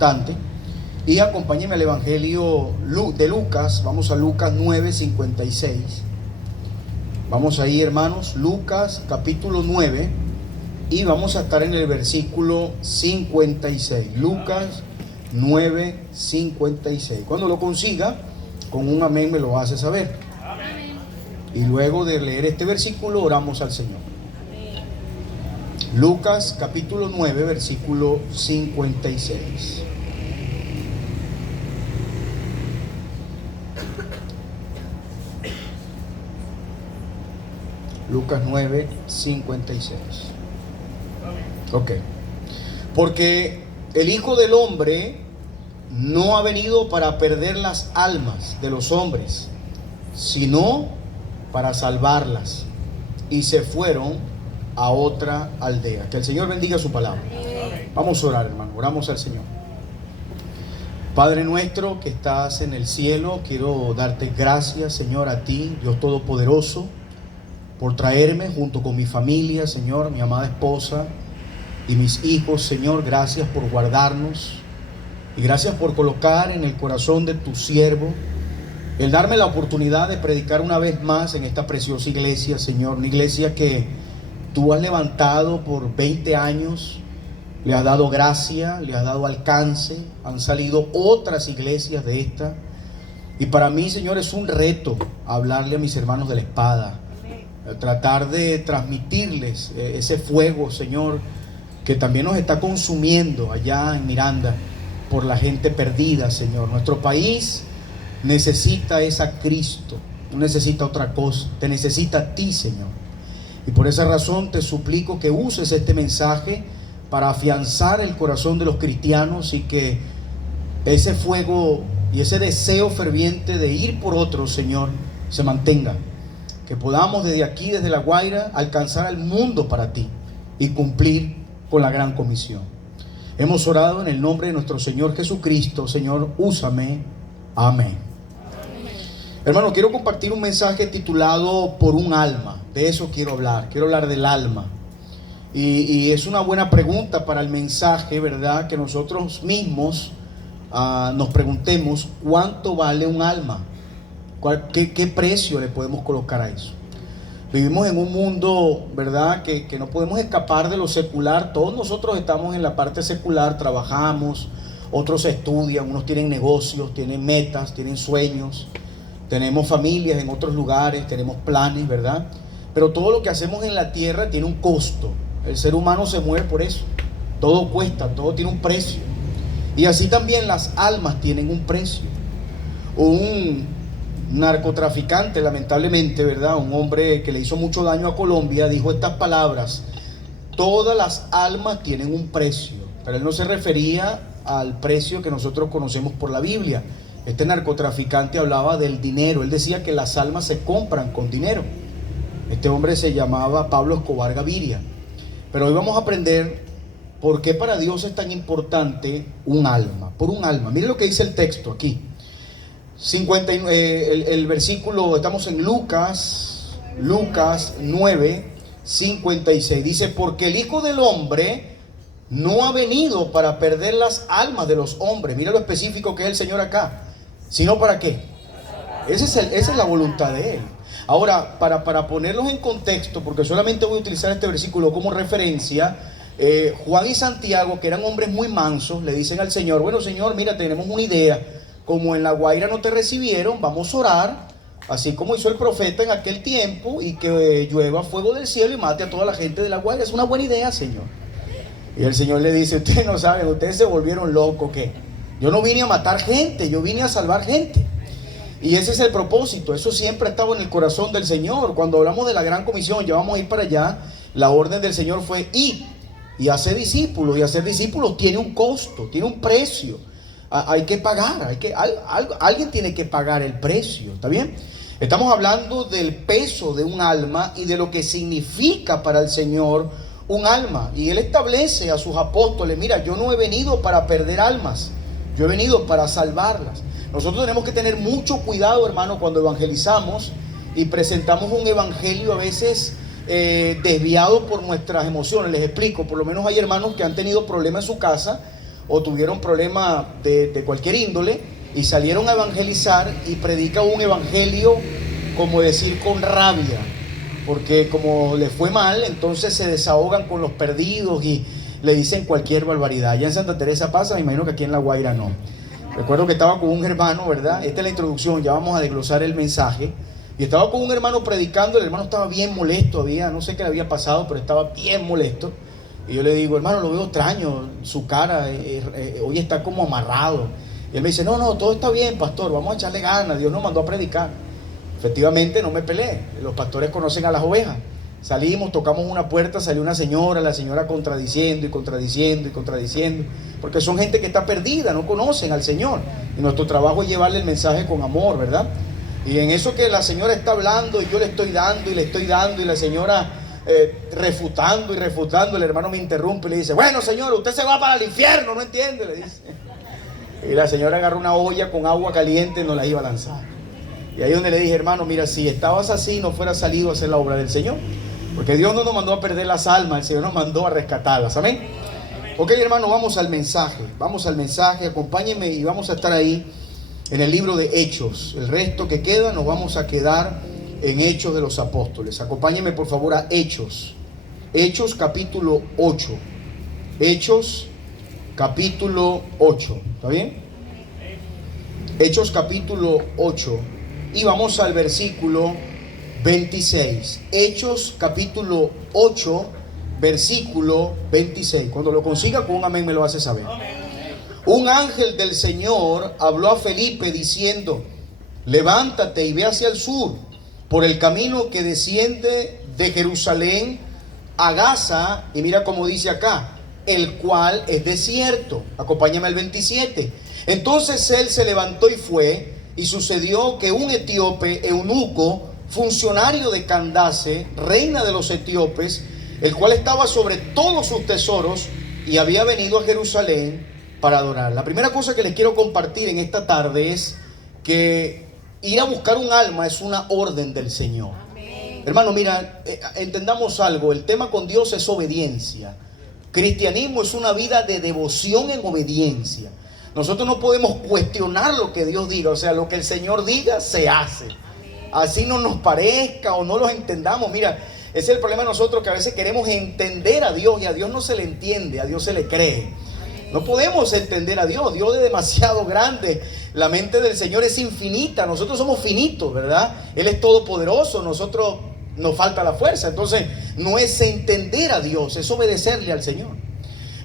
importante. Y acompáñenme al Evangelio de Lucas. Vamos a Lucas 9:56. Vamos ahí, hermanos, Lucas capítulo 9, y vamos a estar en el versículo 56. Lucas 9:56. Cuando lo consiga, con un amén me lo hace saber. Amén. Y luego de leer este versículo, oramos al Señor. Amén. Lucas capítulo 9, versículo 56. Lucas 9:56. Ok. Porque el Hijo del Hombre no ha venido para perder las almas de los hombres, sino para salvarlas. Y se fueron a otra aldea. Que el Señor bendiga su palabra. Vamos a orar, hermano. Oramos al Señor. Padre nuestro que estás en el cielo, quiero darte gracias, Señor, a ti, Dios Todopoderoso, por traerme junto con mi familia, Señor, mi amada esposa y mis hijos, Señor. Gracias por guardarnos y gracias por colocar en el corazón de tu siervo el darme la oportunidad de predicar una vez más en esta preciosa iglesia, Señor. Una iglesia que tú has levantado por 20 años, le has dado gracia, le has dado alcance. Han salido otras iglesias de esta, y para mí, Señor, es un reto hablarle a mis hermanos de la espada, tratar de transmitirles ese fuego, Señor, que también nos está consumiendo allá en Miranda por la gente perdida, Señor. Nuestro país necesita es a Cristo, no necesita otra cosa, te necesita a ti, Señor. Y por esa razón te suplico que uses este mensaje para afianzar el corazón de los cristianos, y que ese fuego y ese deseo ferviente de ir por otros, Señor, se mantenga. Que podamos desde aquí, desde La Guaira, alcanzar al mundo para ti y cumplir con la gran comisión. Hemos orado en el nombre de nuestro Señor Jesucristo. Señor, úsame. Amén. Hermano, quiero compartir un mensaje titulado Por un alma. De eso quiero hablar del alma. Y es una buena pregunta para el mensaje, ¿verdad? Que nosotros mismos nos preguntemos: ¿cuánto vale un alma? ¿Qué precio le podemos colocar a eso? Vivimos en un mundo, ¿verdad?, que no podemos escapar de lo secular. Todos nosotros estamos en la parte secular, trabajamos, otros estudian, unos tienen negocios, tienen metas, tienen sueños, tenemos familias en otros lugares, tenemos planes, ¿verdad? Pero todo lo que hacemos en la tierra tiene un costo. El ser humano se mueve por eso. Todo cuesta, todo tiene un precio. Y así también las almas tienen un precio. Un narcotraficante, lamentablemente, ¿verdad?, un hombre que le hizo mucho daño a Colombia, dijo estas palabras: todas las almas tienen un precio. Pero él no se refería al precio que nosotros conocemos por la Biblia. Este narcotraficante hablaba del dinero. Él decía que las almas se compran con dinero. Este hombre se llamaba Pablo Escobar Gaviria. Pero hoy vamos a aprender por qué para Dios es tan importante un alma. Por un alma. Mire lo que dice el texto aquí. El versículo, estamos en Lucas 9:56. Dice: porque el Hijo del Hombre no ha venido para perder las almas de los hombres. Mira lo específico que es el Señor acá. ¿Sino para qué? Esa es la voluntad de Él. Ahora, para ponerlos en contexto, porque solamente voy a utilizar este versículo como referencia, Juan y Santiago, que eran hombres muy mansos, le dicen al Señor: bueno, Señor, mira, tenemos una idea. Como en La Guaira no te recibieron, vamos a orar, así como hizo el profeta en aquel tiempo, y que llueva fuego del cielo y mate a toda la gente de La Guaira. Es una buena idea, Señor. Y el Señor le dice: ustedes no saben, ustedes se volvieron locos, ¿qué? Yo no vine a matar gente, yo vine a salvar gente. Y ese es el propósito. Eso siempre ha estado en el corazón del Señor. Cuando hablamos de la gran comisión, ya vamos a ir para allá, la orden del Señor fue ir y hacer discípulos. Y hacer discípulos tiene un costo, tiene un precio. Hay que pagar, alguien tiene que pagar el precio, ¿está bien? Estamos hablando del peso de un alma y de lo que significa para el Señor un alma. Y Él establece a sus apóstoles: mira, yo no he venido para perder almas, yo he venido para salvarlas. Nosotros tenemos que tener mucho cuidado, hermano, cuando evangelizamos y presentamos un evangelio a veces desviado por nuestras emociones. Les explico: por lo menos hay hermanos que han tenido problemas en su casa, o tuvieron problemas de cualquier índole y salieron a evangelizar y predican un evangelio, como decir, con rabia, porque como les fue mal, entonces se desahogan con los perdidos y le dicen cualquier barbaridad. Ya en Santa Teresa pasa, me imagino que aquí en La Guaira no. Recuerdo que estaba con un hermano, ¿verdad? Esta es la introducción, ya vamos a desglosar el mensaje. Y estaba con un hermano predicando, el hermano estaba bien molesto, no sé qué le había pasado, pero estaba bien molesto. Y yo le digo, hermano, lo veo extraño, su cara, hoy está como amarrado. Y él me dice, no, todo está bien, pastor, vamos a echarle ganas, Dios nos mandó a predicar. Efectivamente, no me peleé, los pastores conocen a las ovejas. Salimos, tocamos una puerta, salió una señora, la señora contradiciendo, porque son gente que está perdida, no conocen al Señor. Y nuestro trabajo es llevarle el mensaje con amor, ¿verdad? Y en eso que la señora está hablando y yo le estoy dando y la señora refutando, el hermano me interrumpe y le dice, bueno, señor, usted se va para el infierno, ¿no entiende? Le dice. Y la señora agarró una olla con agua caliente y nos la iba a lanzar. Y ahí donde le dije, hermano, mira, si estabas así, no fueras salido a hacer la obra del Señor, porque Dios no nos mandó a perder las almas, el Señor nos mandó a rescatarlas, amén. Ok, hermano, vamos al mensaje, acompáñenme y vamos a estar ahí en el libro de Hechos. El resto que queda nos vamos a quedar en Hechos de los Apóstoles. Acompáñenme por favor a Hechos capítulo 8. Hechos capítulo 8, ¿está bien? Hechos capítulo 8 y vamos al versículo 26. Hechos capítulo 8 versículo 26. Cuando lo consiga con un amén me lo hace saber. Un ángel del Señor habló a Felipe diciendo, levántate y ve hacia el sur, por el camino que desciende de Jerusalén a Gaza, y mira cómo dice acá, el cual es desierto. Acompáñame al 27. Entonces él se levantó y fue, y sucedió que un etíope eunuco, funcionario de Candace, reina de los etíopes, el cual estaba sobre todos sus tesoros, y había venido a Jerusalén para adorar. La primera cosa que les quiero compartir en esta tarde es que ir a buscar un alma es una orden del Señor. Amén. Hermano, mira, entendamos algo, el tema con Dios es obediencia. Cristianismo es una vida de devoción en obediencia. Nosotros no podemos cuestionar lo que Dios diga, o sea, lo que el Señor diga se hace. Así no nos parezca o no lo entendamos. Mira, ese es el problema de nosotros, que a veces queremos entender a Dios y a Dios no se le entiende, a Dios se le cree. No podemos entender a Dios, Dios es demasiado grande, la mente del Señor es infinita, nosotros somos finitos, ¿verdad? Él es todopoderoso, nosotros nos falta la fuerza, entonces no es entender a Dios, es obedecerle al Señor.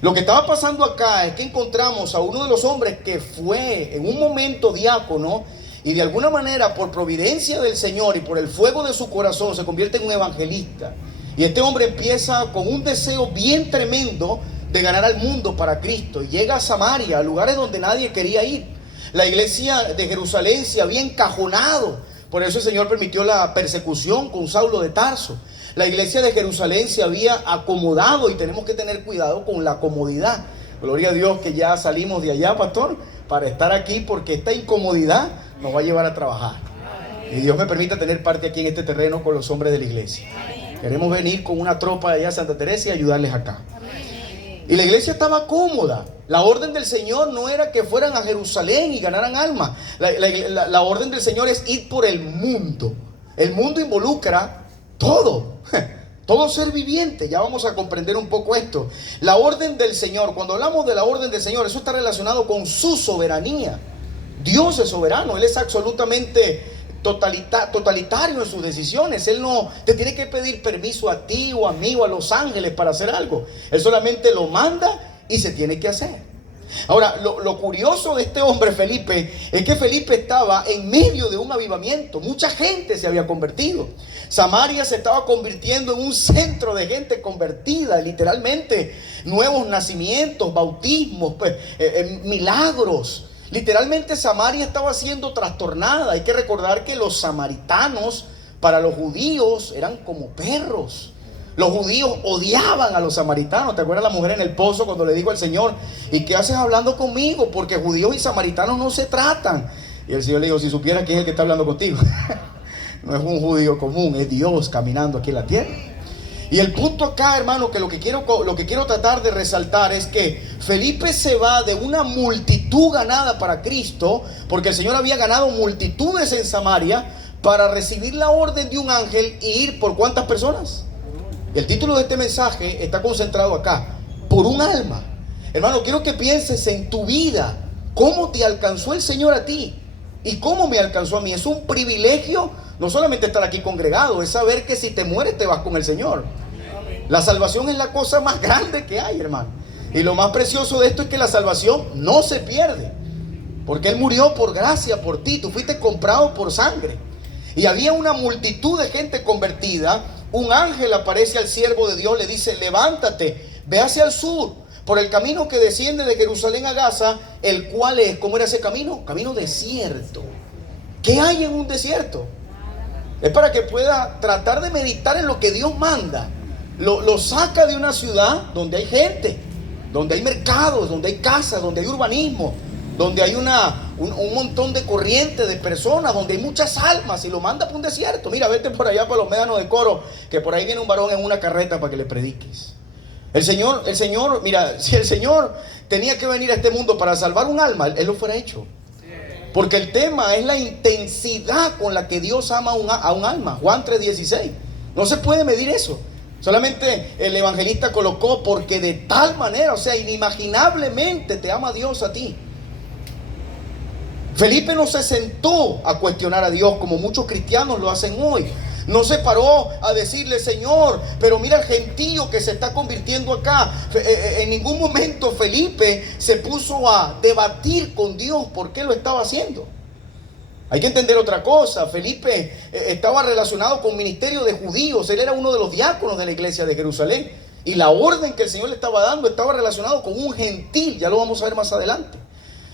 Lo que estaba pasando acá es que encontramos a uno de los hombres que fue en un momento diácono y de alguna manera por providencia del Señor y por el fuego de su corazón se convierte en un evangelista. Y este hombre empieza con un deseo bien tremendo de ganar al mundo para Cristo, y llega a Samaria, a lugares donde nadie quería ir. La iglesia de Jerusalén se había encajonado, por eso el Señor permitió la persecución con Saulo de Tarso. La iglesia de Jerusalén se había acomodado y tenemos que tener cuidado con la comodidad. Gloria a Dios que ya salimos de allá, pastor, para estar aquí, porque esta incomodidad nos va a llevar a trabajar. Y Dios me permita tener parte aquí en este terreno con los hombres de la iglesia. Queremos venir con una tropa de allá a Santa Teresa y ayudarles acá. Y la iglesia estaba cómoda. La orden del Señor no era que fueran a Jerusalén y ganaran almas. La orden del Señor es ir por el mundo. El mundo involucra todo. Todo ser viviente. Ya vamos a comprender un poco esto. La orden del Señor, cuando hablamos de la orden del Señor, eso está relacionado con su soberanía. Dios es soberano. Él es absolutamente totalitario en sus decisiones. Él no te tiene que pedir permiso a ti o a mí o a los ángeles para hacer algo. Él solamente lo manda y se tiene que hacer. Ahora, lo curioso de este hombre Felipe es que Felipe estaba en medio de un avivamiento. Mucha gente se había convertido. Samaria se estaba convirtiendo en un centro de gente convertida, literalmente. Nuevos nacimientos, bautismos, milagros. Literalmente Samaria estaba siendo trastornada. Hay que recordar que los samaritanos para los judíos eran como perros. Los judíos odiaban a los samaritanos. ¿Te acuerdas la mujer en el pozo cuando le dijo al Señor, ¿y qué haces hablando conmigo? Porque judíos y samaritanos no se tratan. Y el Señor le dijo, si supieras quién es el que está hablando contigo. No es un judío común, es Dios caminando aquí en la tierra. Y el punto acá, hermano, que lo que quiero tratar de resaltar es que Felipe se va de una multitud ganada para Cristo, porque el Señor había ganado multitudes en Samaria, para recibir la orden de un ángel y ir por ¿cuántas personas? El título de este mensaje está concentrado acá: por un alma. Hermano, quiero que pienses en tu vida, cómo te alcanzó el Señor a ti y cómo me alcanzó a mí. Es un privilegio no solamente estar aquí congregado, es saber que si te mueres te vas con el Señor. La salvación es la cosa más grande que hay, hermano. Y lo más precioso de esto es que la salvación no se pierde, porque Él murió por gracia por ti. Tú fuiste comprado por sangre. Y había una multitud de gente convertida. Un ángel aparece al siervo de Dios, le dice: levántate, ve hacia el sur, por el camino que desciende de Jerusalén a Gaza, el cual es, ¿cómo era ese camino? Camino desierto. ¿Qué hay en un desierto? Es para que pueda tratar de meditar en lo que Dios manda. Lo saca de una ciudad donde hay gente, donde hay mercados, donde hay casas, donde hay urbanismo, donde hay un montón de corriente de personas, donde hay muchas almas, y lo manda para un desierto. Mira, vete por allá para los médanos de Coro, que por ahí viene un varón en una carreta para que le prediques. El Señor, mira, si el Señor tenía que venir a este mundo para salvar un alma, Él lo fuera hecho. Porque el tema es la intensidad con la que Dios ama a un alma. Juan 3:16. No se puede medir eso. Solamente el evangelista colocó: porque de tal manera, o sea, inimaginablemente te ama Dios a ti. Felipe no se sentó a cuestionar a Dios como muchos cristianos lo hacen hoy. No se paró a decirle: Señor, pero mira el gentío que se está convirtiendo acá. En ningún momento Felipe se puso a debatir con Dios por qué lo estaba haciendo. Hay que entender otra cosa. Felipe estaba relacionado con el ministerio de judíos. Él era uno de los diáconos de la iglesia de Jerusalén. Y la orden que el Señor le estaba dando estaba relacionado con un gentil. Ya lo vamos a ver más adelante.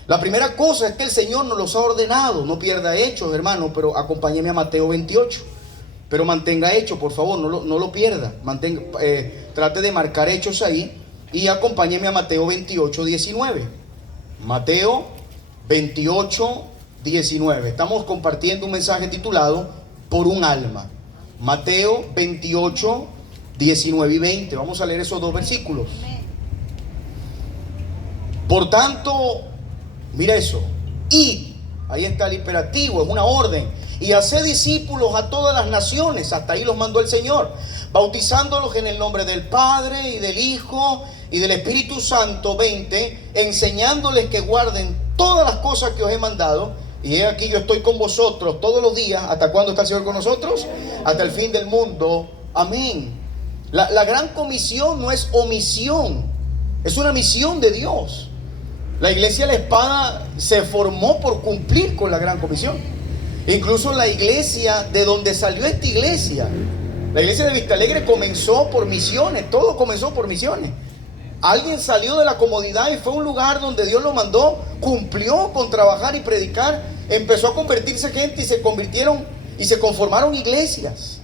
La primera cosa es que el Señor nos los ha ordenado. No pierda Hechos, hermano, pero acompáñeme a Mateo 28. Pero mantenga Hechos, por favor, no lo pierda. Trate de marcar Hechos ahí y acompáñeme a Mateo 28, 19. Mateo 28, 19. Estamos compartiendo un mensaje titulado por un alma. Mateo 28, 19 y 20. Vamos a leer esos dos versículos. Por tanto, mira eso. Id, ahí está el imperativo, es una orden. Y haced discípulos a todas las naciones. Hasta ahí los mandó el Señor, bautizándolos en el nombre del Padre y del Hijo y del Espíritu Santo. 20. Enseñándoles que guarden todas las cosas que os he mandado. Y he aquí, yo estoy con vosotros todos los días. ¿Hasta cuándo está el Señor con nosotros? Hasta el fin del mundo. Amén. La gran comisión no es omisión, es una misión de Dios. La iglesia La Espada se formó por cumplir con la gran comisión. Incluso la iglesia de donde salió esta iglesia, la iglesia de Vista Alegre, comenzó por misiones. Todo comenzó por misiones. Alguien salió de la comodidad y fue a un lugar donde Dios lo mandó, cumplió con trabajar y predicar, empezó a convertirse gente y se convirtieron y se conformaron iglesias.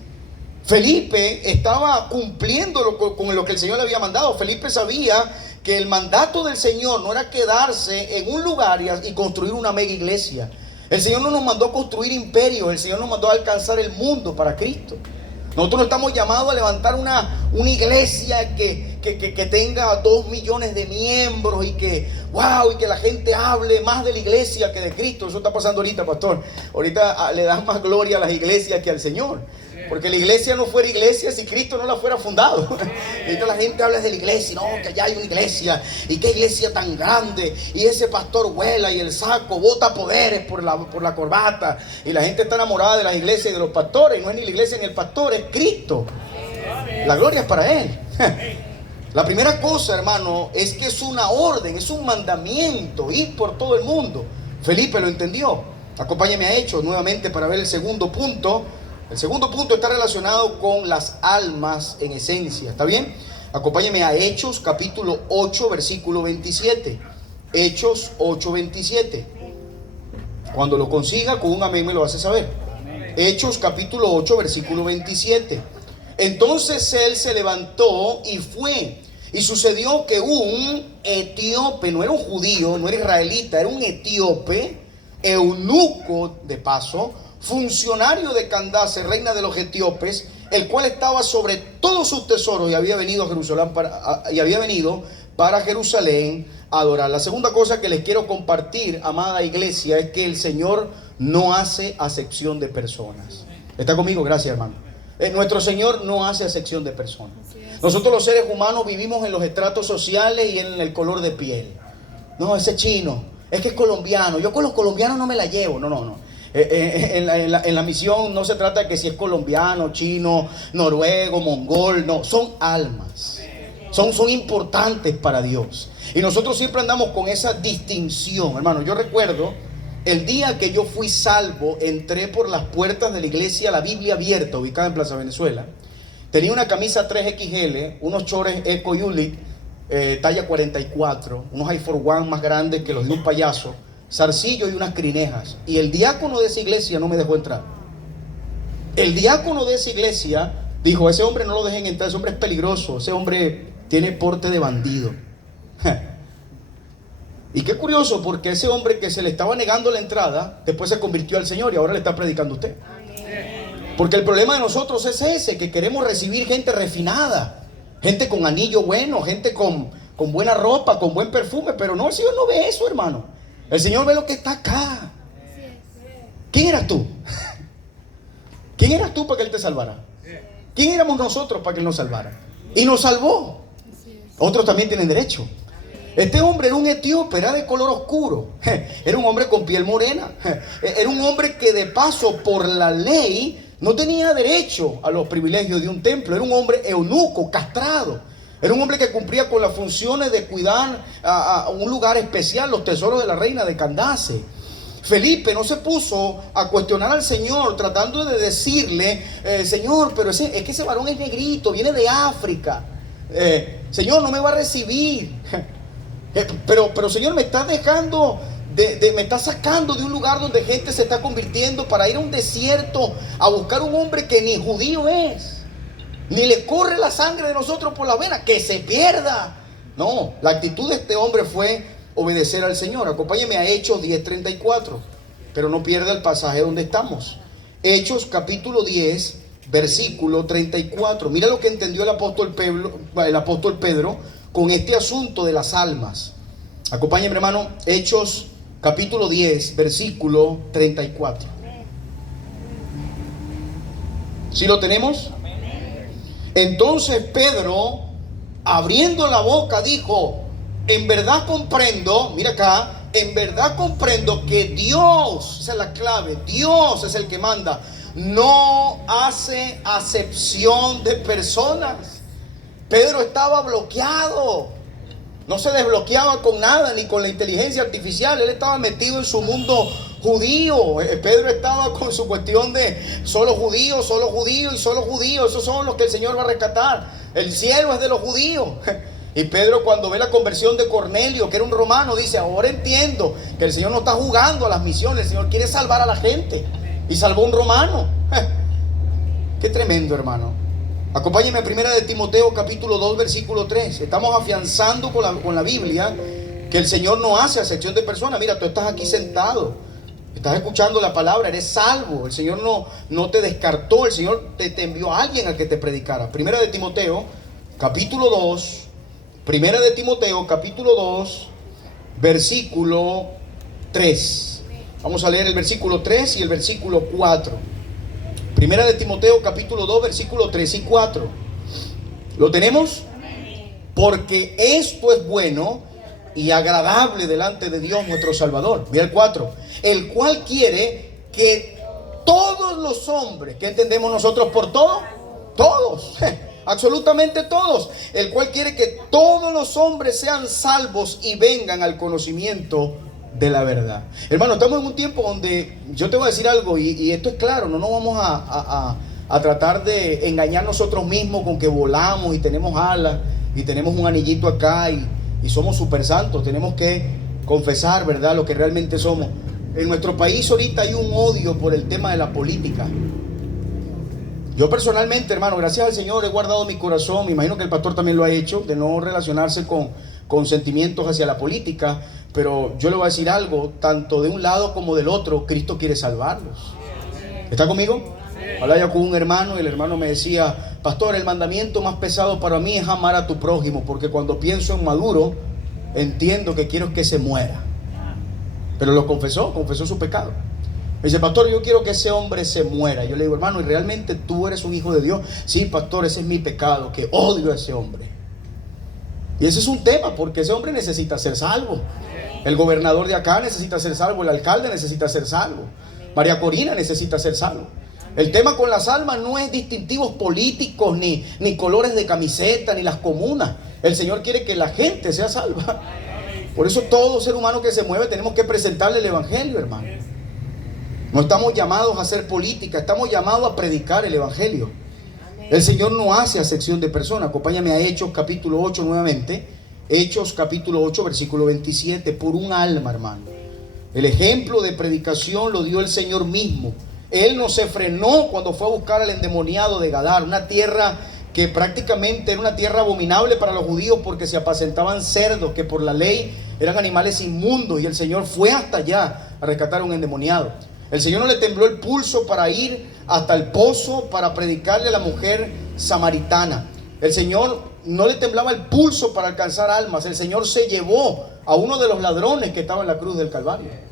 Felipe estaba cumpliendo con lo que el Señor le había mandado. Felipe sabía que el mandato del Señor no era quedarse en un lugar y construir una mega iglesia. El Señor no nos mandó a construir imperios, el Señor nos mandó a alcanzar el mundo para Cristo. Nosotros no estamos llamados a levantar una iglesia que tenga 2 millones de miembros y que la gente hable más de la iglesia que de Cristo. Eso está pasando ahorita, pastor. Ahorita le dan más gloria a las iglesias que al Señor. Porque la iglesia no fuera iglesia si Cristo no la fuera fundado. Y entonces la gente habla de la iglesia, no, que allá hay una iglesia, y qué iglesia tan grande, y ese pastor vuela y el saco bota poderes por la corbata, y la gente está enamorada de las iglesias y de los pastores. Y no es ni la iglesia ni el pastor, es Cristo. La gloria es para Él. La primera cosa, hermano, es que es una orden, es un mandamiento, ir por todo el mundo. Felipe lo entendió. Acompáñame a Hechos nuevamente para ver el segundo punto. El segundo punto está relacionado con las almas en esencia. ¿Está bien? Acompáñame a Hechos capítulo 8 versículo 27. Hechos 8, 27. Cuando lo consiga, con un amén me lo hace saber. Hechos capítulo 8 versículo 27. Entonces él se levantó y fue. Y sucedió que un etíope, no era un judío, no era israelita, era un etíope, eunuco de paso, funcionario de Candace, reina de los etíopes, el cual estaba sobre todos sus tesoros y había venido a Jerusalén para Jerusalén a adorar. La segunda cosa que les quiero compartir, amada iglesia, es que el Señor no hace acepción de personas. ¿Está conmigo? Gracias, hermano. Nuestro Señor no hace acepción de personas. Nosotros los seres humanos vivimos en los estratos sociales y en el color de piel. No, ese chino, es que es colombiano. Yo con los colombianos no me la llevo. No. En la misión no se trata de que si es colombiano, chino, noruego, mongol. No, son almas. Son importantes para Dios. Y nosotros siempre andamos con esa distinción, hermano. Yo recuerdo el día que yo fui salvo, entré por las puertas de la iglesia La Biblia Abierta, ubicada en Plaza Venezuela. Tenía una camisa 3XL, unos chores Eco Yulit, talla 44, unos Air Force One más grandes que los de un payaso, zarcillo y unas crinejas. Y el diácono de esa iglesia no me dejó entrar. El diácono de esa iglesia dijo: ese hombre no lo dejen entrar, ese hombre es peligroso, ese hombre tiene porte de bandido. Y qué curioso, porque ese hombre que se le estaba negando la entrada, después se convirtió al Señor y ahora le está predicando a usted. Porque el problema de nosotros es ese, que queremos recibir gente refinada, gente con anillo bueno, gente con buena ropa, con buen perfume, pero no, el Señor no ve eso, hermano. El Señor ve lo que está acá. ¿Quién eras tú? ¿Quién eras tú para que Él te salvara? ¿Quién éramos nosotros para que Él nos salvara? Y nos salvó. Otros también tienen derecho. Este hombre era un etíope, era de color oscuro, era un hombre con piel morena, era un hombre que de paso por la ley no tenía derecho a los privilegios de un templo. Era un hombre eunuco, castrado. Era un hombre que cumplía con las funciones de cuidar a un lugar especial, los tesoros de la reina de Candace. Felipe no se puso a cuestionar al Señor tratando de decirle: Señor, pero es que ese varón es negrito, viene de África. Señor, no me va a recibir. Pero Señor, me está dejando, me está sacando de un lugar donde gente se está convirtiendo para ir a un desierto a buscar un hombre que ni judío es, ni le corre la sangre de nosotros por la vena, que se pierda. No, la actitud de este hombre fue obedecer al Señor. Acompáñeme a Hechos 10:34, pero no pierda el pasaje donde estamos. Hechos capítulo 10, versículo 34. Mira lo que entendió el apóstol Pedro con este asunto de las almas. Acompáñenme, hermano, Hechos capítulo 10, versículo 34. ¿Sí lo tenemos? Entonces Pedro, abriendo la boca, dijo: en verdad comprendo, mira acá, en verdad comprendo que Dios, esa es la clave, Dios es el que manda, no hace acepción de personas. Pedro estaba bloqueado, no se desbloqueaba con nada, ni con la inteligencia artificial. Él estaba metido en su mundo judío. Pedro estaba con su cuestión de solo judíos, solo judíos y solo judíos. Esos son los que el Señor va a rescatar. El cielo es de los judíos. Y Pedro, cuando ve la conversión de Cornelio, que era un romano, dice: ahora entiendo que el Señor no está jugando a las misiones, el Señor quiere salvar a la gente. Y salvó a un romano. Qué tremendo, hermano. Acompáñenme a 1 de Timoteo capítulo 2, versículo 3. Estamos afianzando con la Biblia que el Señor no hace acepción de personas. Mira, tú estás aquí sentado, estás escuchando la palabra, eres salvo. El Señor no te descartó, el Señor te envió a alguien al que te predicara. 1 de Timoteo capítulo 2, 1 de Timoteo capítulo 2, versículo 3. Vamos a leer el versículo 3 y el versículo 4. Primera de Timoteo capítulo 2, versículo 3 y 4. ¿Lo tenemos? Porque esto es bueno y agradable delante de Dios nuestro Salvador. Mira el 4. El cual quiere que todos los hombres, ¿qué entendemos nosotros por todo? Todos, absolutamente todos. El cual quiere que todos los hombres sean salvos y vengan al conocimiento de la verdad. Hermano, estamos en un tiempo donde yo te voy a decir algo y esto es claro, no nos vamos a tratar de engañar nosotros mismos con que volamos y tenemos alas y tenemos un anillito acá y somos super santos. Tenemos que confesar, ¿verdad?, lo que realmente somos. En nuestro país ahorita hay un odio por el tema de la política. Yo personalmente, hermano, gracias al Señor he guardado mi corazón, me imagino que el pastor también lo ha hecho, de no relacionarse con sentimientos hacia la política. Pero yo le voy a decir algo, tanto de un lado como del otro, Cristo quiere salvarlos. ¿Está conmigo? Hablaba con un hermano y el hermano me decía: pastor, el mandamiento más pesado para mí es amar a tu prójimo, porque cuando pienso en Maduro, entiendo que quiero que se muera. Pero lo confesó su pecado. Me dice: pastor, yo quiero que ese hombre se muera. Yo le digo: hermano, ¿y realmente tú eres un hijo de Dios? Sí, pastor, ese es mi pecado, que odio a ese hombre. Y ese es un tema, porque ese hombre necesita ser salvo. El gobernador de acá necesita ser salvo, el alcalde necesita ser salvo, María Corina necesita ser salvo. El tema con las almas no es distintivos políticos, ni colores de camiseta, ni las comunas. El Señor quiere que la gente sea salva. Por eso todo ser humano que se mueve tenemos que presentarle el evangelio, hermano. No estamos llamados a hacer política, estamos llamados a predicar el evangelio. El Señor no hace acepción de personas. Acompáñame a Hechos capítulo 8 nuevamente. Hechos capítulo 8 versículo 27. Por un alma, hermano. El ejemplo de predicación lo dio el Señor mismo. Él no se frenó cuando fue a buscar al endemoniado de Gadara, una tierra que prácticamente era una tierra abominable para los judíos, porque se apacentaban cerdos que por la ley eran animales inmundos, y el Señor fue hasta allá a rescatar a un endemoniado. El Señor no le tembló el pulso para ir hasta el pozo para predicarle a la mujer samaritana. El Señor no le temblaba el pulso para alcanzar almas. El Señor se llevó a uno de los ladrones que estaba en la cruz del Calvario.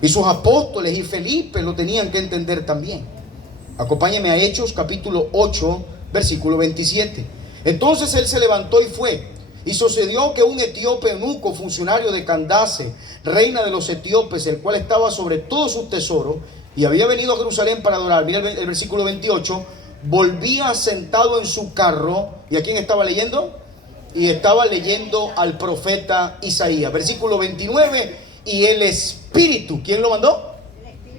Y sus apóstoles y Felipe lo tenían que entender también. Acompáñeme a Hechos capítulo 8 versículo 27. Entonces él se levantó y fue. Y sucedió que un etíope eunuco, funcionario de Candace, reina de los etíopes, el cual estaba sobre todos sus tesoros, y había venido a Jerusalén para adorar. Mira el versículo 28. Volvía sentado en su carro. ¿Y a quién estaba leyendo? Y estaba leyendo al profeta Isaías. Versículo 29. Y el Espíritu, ¿quién lo mandó?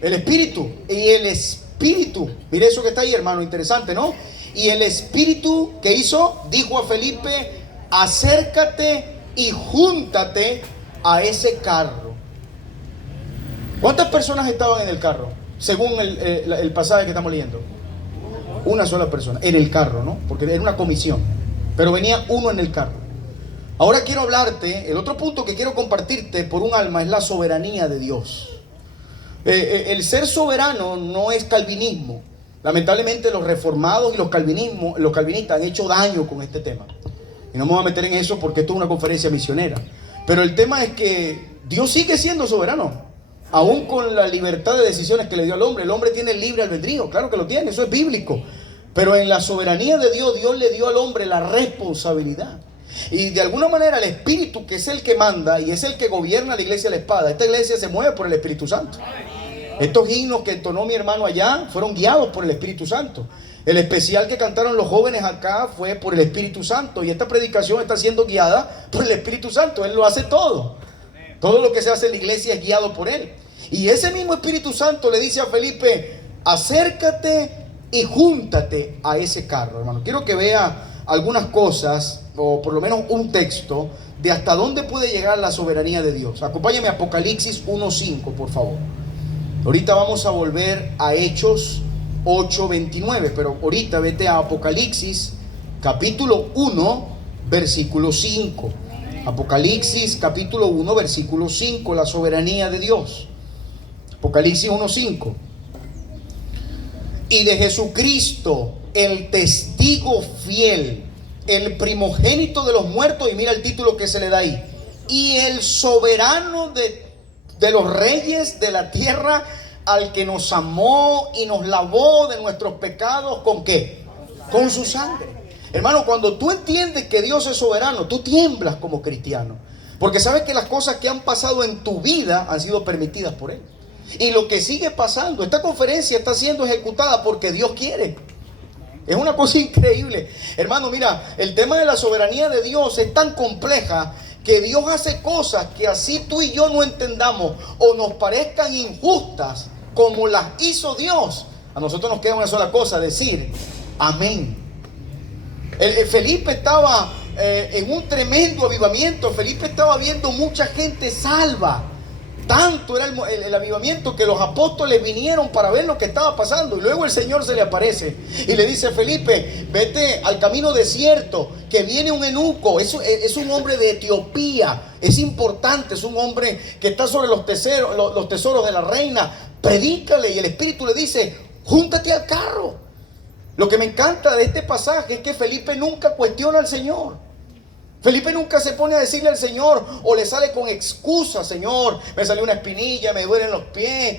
El Espíritu. Y el Espíritu, mire eso que está ahí, hermano, interesante, ¿no? Y el Espíritu, ¿qué hizo? Dijo a Felipe: acércate y júntate a ese carro. ¿Cuántas personas estaban en el carro? Según el pasaje que estamos leyendo. Una sola persona en el carro, ¿no? Porque era una comisión, pero venía uno en el carro. Ahora quiero hablarte, el otro punto que quiero compartirte por un alma es la soberanía de Dios. El ser soberano no es calvinismo. Lamentablemente los reformados y los calvinistas han hecho daño con este tema. Y no me voy a meter en eso porque esto es una conferencia misionera. Pero el tema es que Dios sigue siendo soberano, aún con la libertad de decisiones que le dio al hombre. El hombre tiene libre albedrío, claro que lo tiene, eso es bíblico. Pero en la soberanía de Dios, Dios le dio al hombre la responsabilidad. Y de alguna manera el Espíritu, que es el que manda y es el que gobierna la iglesia de la espada, esta iglesia se mueve por el Espíritu Santo. Estos himnos que entonó mi hermano allá fueron guiados por el Espíritu Santo. El especial que cantaron los jóvenes acá fue por el Espíritu Santo. Y esta predicación está siendo guiada por el Espíritu Santo. Él lo hace todo. Todo lo que se hace en la iglesia es guiado por Él. Y ese mismo Espíritu Santo le dice a Felipe: acércate y júntate a ese carro. Hermano, quiero que vea algunas cosas, o por lo menos un texto, de hasta dónde puede llegar la soberanía de Dios. Acompáñame a Apocalipsis 1:5, por favor. Ahorita vamos a volver a Hechos 8:29, pero ahorita vete a Apocalipsis capítulo 1 versículo 5. Apocalipsis capítulo 1 versículo 5, la soberanía de Dios. Apocalipsis 1:5. Y de Jesucristo, el testigo fiel, el primogénito de los muertos, y mira el título que se le da ahí, y el soberano de los reyes de la tierra, al que nos amó y nos lavó de nuestros pecados, ¿con qué? Con su sangre. Hermano, cuando tú entiendes que Dios es soberano, tú tiemblas como cristiano, porque sabes que las cosas que han pasado en tu vida han sido permitidas por Él. Y lo que sigue pasando, esta conferencia está siendo ejecutada porque Dios quiere. Es una cosa increíble. Hermano, mira, el tema de la soberanía de Dios es tan compleja que Dios hace cosas que así tú y yo no entendamos o nos parezcan injustas como las hizo Dios. A nosotros nos queda una sola cosa: decir amén. Felipe estaba en un tremendo avivamiento. Felipe estaba viendo mucha gente salva. Tanto era el avivamiento que los apóstoles vinieron para ver lo que estaba pasando. Y luego el Señor se le aparece y le dice: Felipe, vete al camino desierto, que viene un eunuco. Es un hombre de Etiopía. Es importante, es un hombre que está sobre los tesoros de la reina. Predícale. Y el Espíritu le dice: júntate al carro. Lo que me encanta de este pasaje es que Felipe nunca cuestiona al Señor. Felipe nunca se pone a decirle al Señor o le sale con excusas: Señor, me salió una espinilla, me duelen los pies,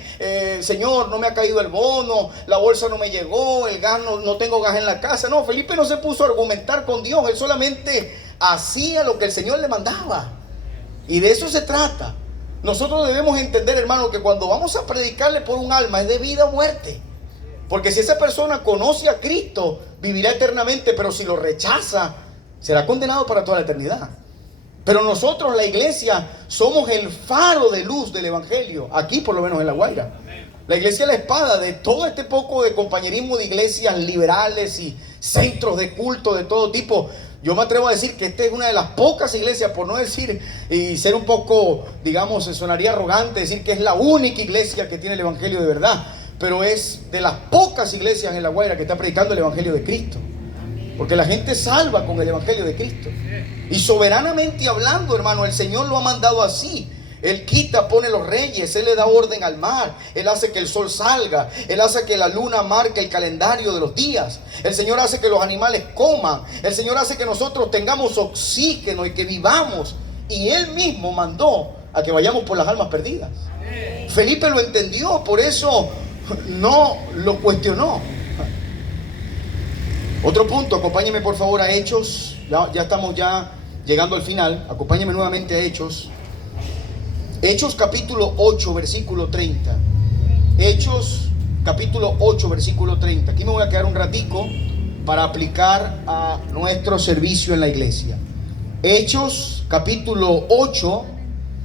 Señor, no me ha caído el bono, la bolsa no me llegó, el gas no tengo gas en la casa. No, Felipe no se puso a argumentar con Dios, él solamente hacía lo que el Señor le mandaba. Y de eso se trata. Nosotros debemos entender, hermano, que cuando vamos a predicarle por un alma es de vida o muerte. Porque si esa persona conoce a Cristo, vivirá eternamente, pero si lo rechaza, será condenado para toda la eternidad. Pero nosotros, la iglesia, somos el faro de luz del evangelio, aquí por lo menos en La Guaira. La iglesia es la espada de todo este poco de compañerismo de iglesias liberales y centros de culto de todo tipo. Yo me atrevo a decir que esta es una de las pocas iglesias, por no decir y ser un poco, digamos, sonaría arrogante decir que es la única iglesia que tiene el evangelio de verdad, pero es de las pocas iglesias en La Guaira que está predicando el evangelio de Cristo. Porque la gente salva con el evangelio de Cristo. Y soberanamente hablando, hermano, el Señor lo ha mandado así. Él quita, pone los reyes, Él le da orden al mar, Él hace que el sol salga, Él hace que la luna marque el calendario de los días. El Señor hace que los animales coman, el Señor hace que nosotros tengamos oxígeno y que vivamos. Y Él mismo mandó a que vayamos por las almas perdidas. Felipe lo entendió, por eso no lo cuestionó. Otro punto, acompáñeme por favor a Hechos. Ya estamos llegando al final. Acompáñeme nuevamente a Hechos. Hechos capítulo 8, versículo 30. Hechos capítulo 8, versículo 30. Aquí me voy a quedar un ratico para aplicar a nuestro servicio en la iglesia. Hechos capítulo 8,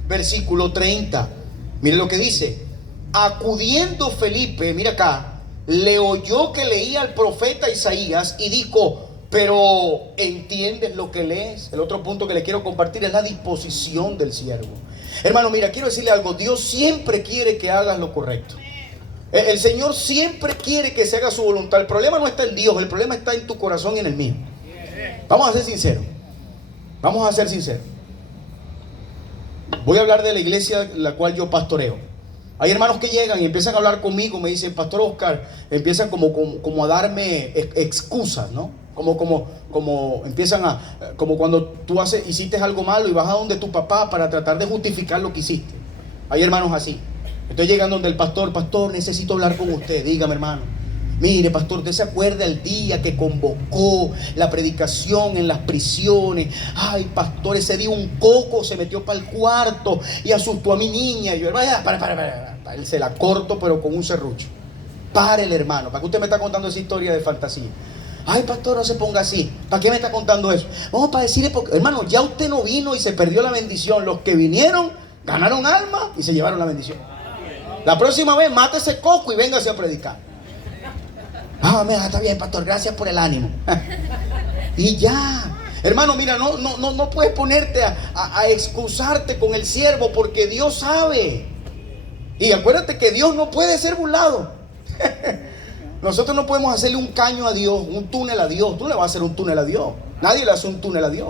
versículo 30. Mire lo que dice. Acudiendo Felipe, mira acá, le oyó que leía al profeta Isaías y dijo: pero ¿entiendes lo que lees? El otro punto que le quiero compartir es la disposición del siervo. Hermano, mira, quiero decirle algo. Dios siempre quiere que hagas lo correcto. El Señor siempre quiere que se haga su voluntad. El problema no está en Dios, el problema está en tu corazón y en el mío. Vamos a ser sinceros. Vamos a ser sinceros. Voy a hablar de la iglesia la cual yo pastoreo. Hay hermanos que llegan y empiezan a hablar conmigo, me dicen: Pastor Oscar, empiezan como a darme excusas, ¿no? Como empiezan como cuando tú hiciste algo malo y vas a donde tu papá para tratar de justificar lo que hiciste. Hay hermanos así. Estoy llegando donde el pastor: Pastor, necesito hablar con usted. Dígame, hermano. Mire, pastor, ¿usted se acuerda el día que convocó la predicación en las prisiones? Ay, pastor, ese día un coco se metió para el cuarto y asustó a mi niña. Y yo: vaya, para. Él se la corto, pero con un serrucho. Párele, hermano. ¿Para qué usted me está contando esa historia de fantasía? Ay, pastor, no se ponga así. ¿Para qué me está contando eso? Vamos, para decirle, porque, hermano, ya usted no vino y se perdió la bendición. Los que vinieron ganaron alma y se llevaron la bendición. La próxima vez mate ese coco y véngase a predicar. Mira, está bien, pastor, gracias por el ánimo. Y ya. Hermano, mira, no puedes ponerte a excusarte con el siervo, porque Dios sabe. Y acuérdate que Dios no puede ser burlado. Nosotros no podemos hacerle un caño a Dios, un túnel a Dios. Tú le vas a hacer un túnel a Dios. Nadie le hace un túnel a Dios.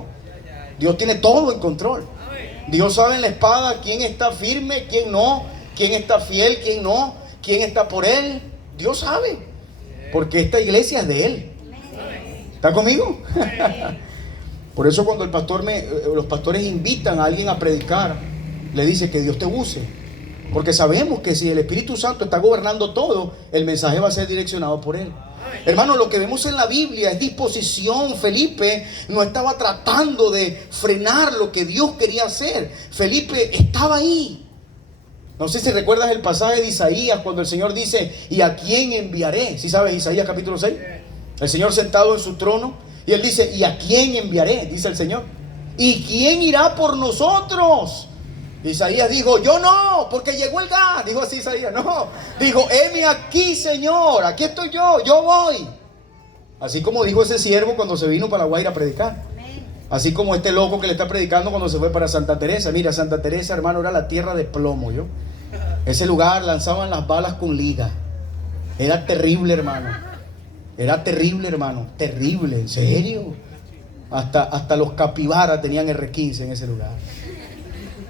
Dios tiene todo en control. Dios sabe en la espada quién está firme, quién no, quién está fiel, quién no, quién está por Él. Dios sabe. Porque esta iglesia es de Él. ¿Está conmigo? Por eso cuando los pastores invitan a alguien a predicar, le dice: que Dios te use. Porque sabemos que si el Espíritu Santo está gobernando todo, el mensaje va a ser direccionado por Él. Hermano, lo que vemos en la Biblia es disposición. Felipe no estaba tratando de frenar lo que Dios quería hacer. Felipe estaba ahí. No sé si recuerdas el pasaje de Isaías cuando el Señor dice: ¿y a quién enviaré? ¿Sí sabes Isaías capítulo 6? El Señor sentado en su trono y Él dice: ¿y a quién enviaré? Dice el Señor. ¿Y quién irá por nosotros? Isaías dijo: yo no, porque llegó el gas. Dijo así Isaías: no. Dijo: heme aquí, Señor, aquí estoy yo voy. Así como dijo ese siervo cuando se vino para La Guaira a predicar. Así como este loco que le está predicando cuando se fue para Santa Teresa. Mira, Santa Teresa, hermano, era la tierra de plomo, ¿yo? Ese lugar lanzaban las balas con liga. Era terrible, hermano. Era terrible, hermano. Terrible, en serio. Hasta los capibaras tenían R15 en ese lugar.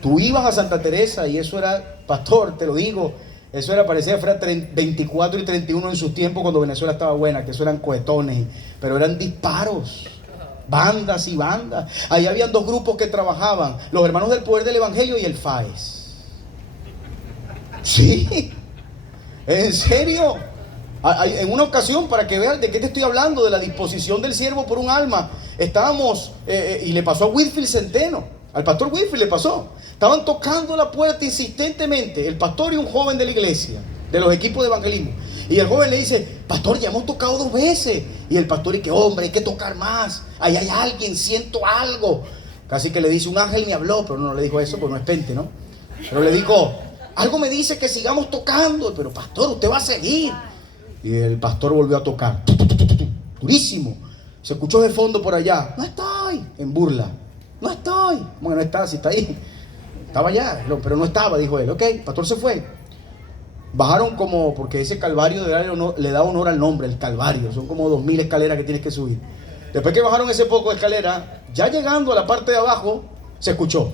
Tú ibas a Santa Teresa y eso era, pastor, te lo digo, Eso era, parecía fuera 24 y 31 en sus tiempos cuando Venezuela estaba buena, que eso eran cohetones, pero eran disparos, bandas y bandas. Ahí habían dos grupos que trabajaban, los hermanos del poder del evangelio y el FAES. Sí, en serio. En una ocasión, para que vean de qué te estoy hablando, de la disposición del siervo por un alma, estábamos, y le pasó a Whitfield Centeno, al pastor Whitfield le pasó. Estaban tocando la puerta insistentemente, el pastor y un joven de la iglesia, de los equipos de evangelismo. Y el joven le dice: pastor, ya hemos tocado 2 veces. Y el pastor dice: hombre, hay que tocar más. Ahí hay alguien, siento algo. Casi que le dice: un ángel me habló, pero no le dijo eso, porque no es pente, ¿no? Pero le dijo: algo me dice que sigamos tocando. Pero pastor, usted va a seguir. Y el pastor volvió a tocar, durísimo. Se escuchó de fondo por allá: no estoy, en burla. No estoy. Bueno, no está, si está ahí. Estaba allá, pero no estaba, dijo él. Ok, el pastor se fue. Bajaron como, porque ese Calvario le da honor al nombre, el Calvario. Son como 2000 escaleras que tienes que subir. Después que bajaron ese poco de escalera, ya llegando a la parte de abajo, se escuchó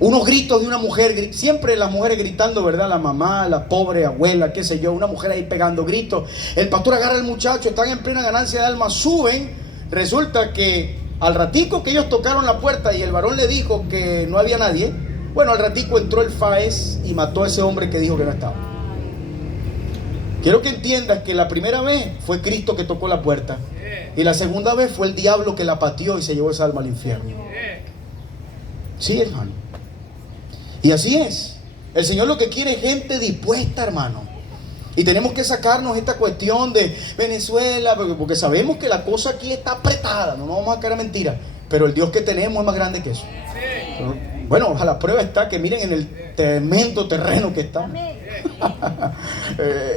unos gritos de una mujer, siempre las mujeres gritando, ¿verdad? La mamá, la pobre abuela, qué sé yo, una mujer ahí pegando gritos. El pastor agarra al muchacho, están en plena ganancia de alma, suben. Resulta que al ratico que ellos tocaron la puerta y el varón le dijo que no había nadie, bueno, al ratico entró el FAES y mató a ese hombre que dijo que no estaba. Quiero que entiendas que la primera vez fue Cristo que tocó la puerta, y la segunda vez fue el diablo que la pateó y se llevó esa alma al infierno. Sí, hermano. Y así es. El Señor lo que quiere es gente dispuesta, hermano. Y tenemos que sacarnos esta cuestión de Venezuela, porque sabemos que la cosa aquí está apretada, no nos vamos a caer a mentira, pero el Dios que tenemos es más grande que eso. Pero, bueno, la prueba está que miren en el tremendo terreno que está.